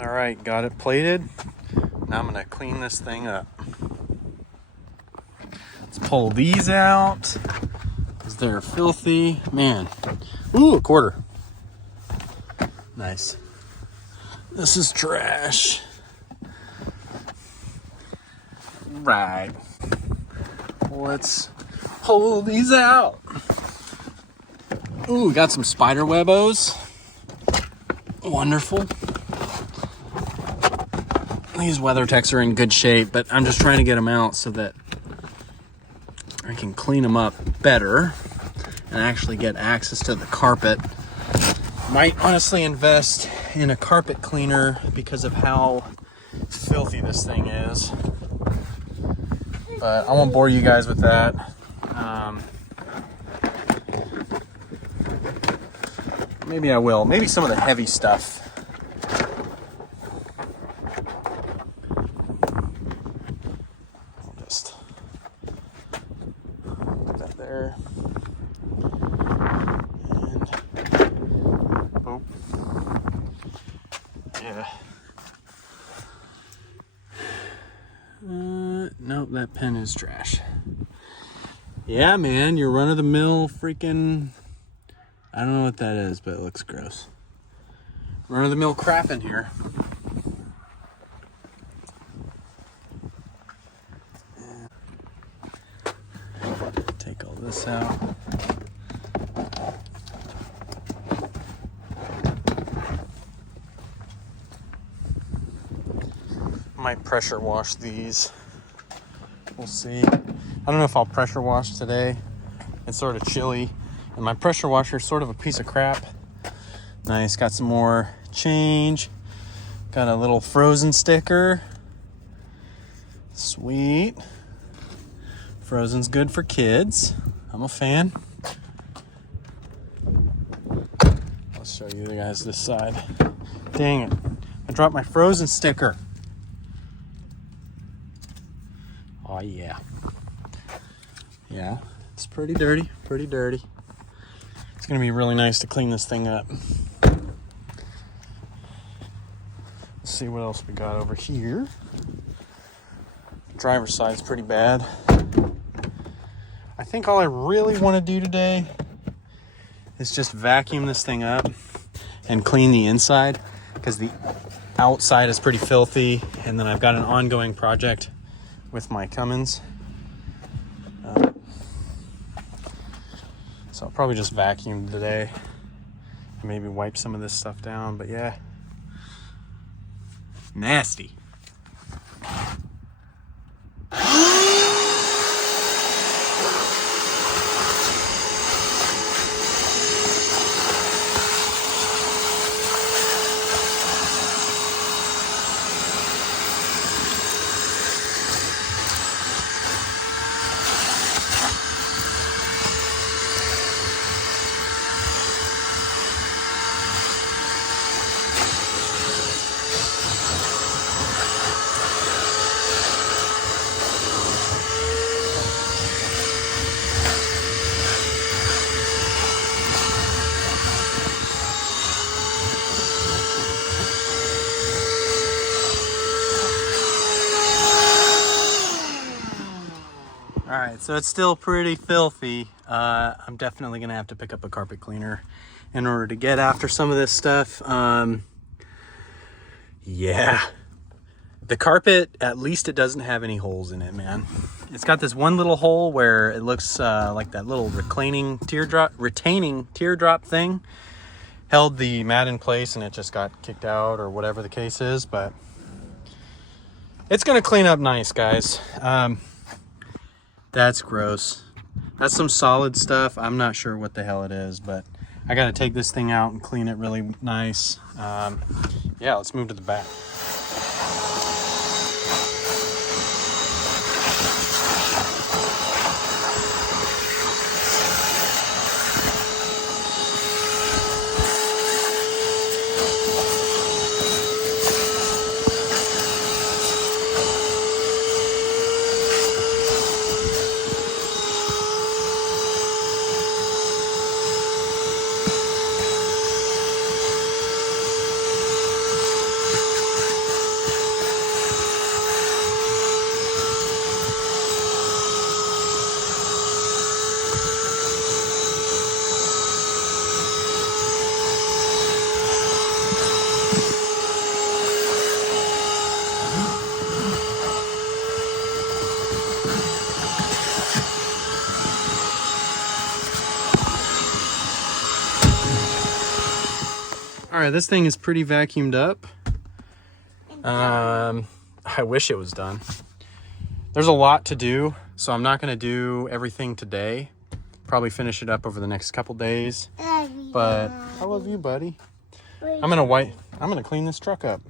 All right, got it plated. Now I'm gonna clean this thing up. Let's pull these out because they're filthy. Man, ooh, a quarter. Nice. This is trash. Right. Let's pull these out. Ooh, got some spider webbos. Wonderful. These WeatherTechs are in good shape, but I'm just trying to get them out so that I can clean them up better and actually get access to the carpet. Might honestly invest in a carpet cleaner because of how filthy this thing is. But I won't bore you guys with that. Maybe I will. Maybe some of the heavy stuff. I'll just put that there. And oh, yeah. Nope, that pen is trash. Yeah, man, your run-of-the-mill freaking... I don't know what that is, but it looks gross. Run-of-the-mill crap in here. Take all this out. Might pressure wash these. We'll see. I don't know if I'll pressure wash today. It's sort of chilly. And my pressure washer is sort of a piece of crap. Nice, got some more change. Got a little Frozen sticker. Sweet. Frozen's good for kids. I'm a fan. I'll show you guys this side. Dang it. I dropped my Frozen sticker. Oh yeah. Yeah, it's pretty dirty, pretty dirty. It's gonna be really nice to clean this thing up. Let's see what else we got over here. Driver's side's pretty bad. I think all I really want to do today is just vacuum this thing up and clean the inside because the outside is pretty filthy, and then I've got an ongoing project with my Cummins. So I'll probably just vacuum today and maybe wipe some of this stuff down, but yeah. Nasty. All right, so it's still pretty filthy. I'm definitely gonna have to pick up a carpet cleaner in order to get after some of this stuff. Yeah, the carpet, at least it doesn't have any holes in it, man. It's got this one little hole where it looks like that little retaining teardrop thing held the mat in place, and it just got kicked out or whatever the case is, but it's gonna clean up nice, guys. That's gross. That's some solid stuff. I'm not sure what the hell it is, but I got to take this thing out and clean it really nice. Yeah, let's move to the back. All right, this thing is pretty vacuumed up. I wish it was done. There's a lot to do, so I'm not going to do everything today. Probably finish it up over the next couple days. But I love you, buddy. I'm gonna clean this truck up.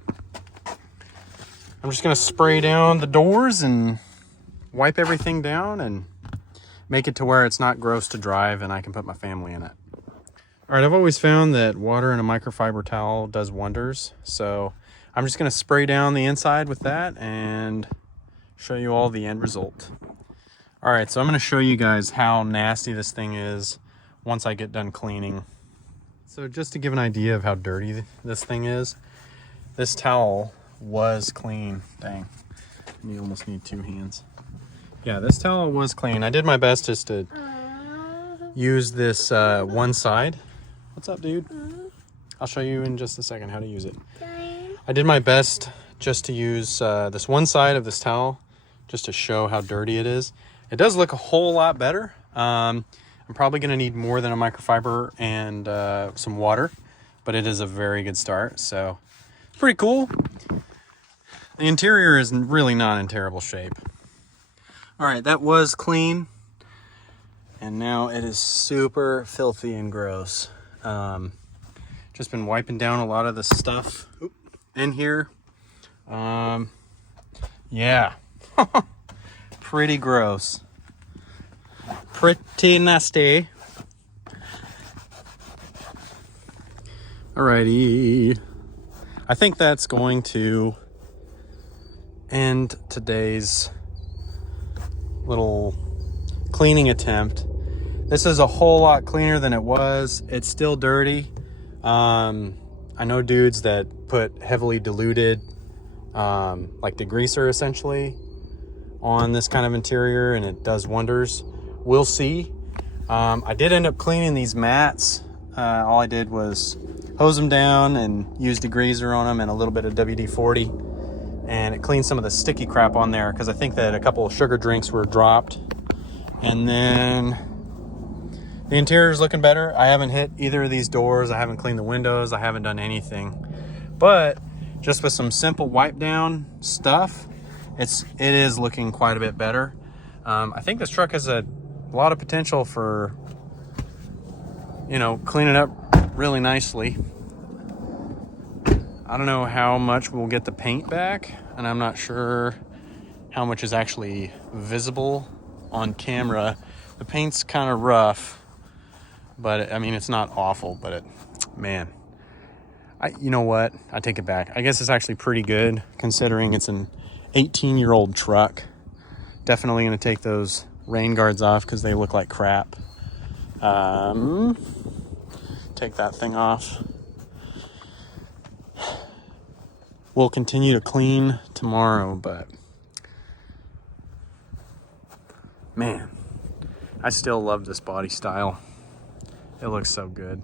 I'm just gonna spray down the doors and wipe everything down and make it to where it's not gross to drive and I can put my family in it. All right, I've always found that water in a microfiber towel does wonders. So I'm just gonna spray down the inside with that and show you all the end result. All right, so I'm gonna show you guys how nasty this thing is once I get done cleaning. So just to give an idea of how dirty this thing is, this towel was clean. Dang, you almost need two hands. Yeah, this towel was clean. I did my best just to use this one side. What's up, dude? I'll show you in just a second how to use it. I did my best just to use this one side of this towel just to show how dirty it is. It does look a whole lot better. I'm probably going to need more than a microfiber and some water, but it is a very good start. So it's pretty cool. The interior is really not in terrible shape. All right, that was clean. And now it is super filthy and gross. Just been wiping down a lot of the stuff in here. Yeah, pretty gross. Pretty nasty. Alrighty. I think that's going to end today's little cleaning attempt. This is a whole lot cleaner than it was. It's still dirty. I know dudes that put heavily diluted, like degreaser essentially, on this kind of interior, and it does wonders. We'll see. I did end up cleaning these mats. All I did was hose them down and use degreaser on them and a little bit of WD-40, and it cleaned some of the sticky crap on there because I think that a couple of sugar drinks were dropped. And then the interior is looking better. I haven't hit either of these doors. I haven't cleaned the windows. I haven't done anything, but just with some simple wipe down stuff, it is looking quite a bit better. I think this truck has a lot of potential for, cleaning up really nicely. I don't know how much we'll get the paint back, and I'm not sure how much is actually visible on camera. The paint's kind of rough, but I mean, it's not awful, but you know what? I take it back. I guess it's actually pretty good considering it's an 18-year-old truck. Definitely going to take those rain guards off because they look like crap. Take that thing off. We'll continue to clean tomorrow, but man, I still love this body style. It looks so good.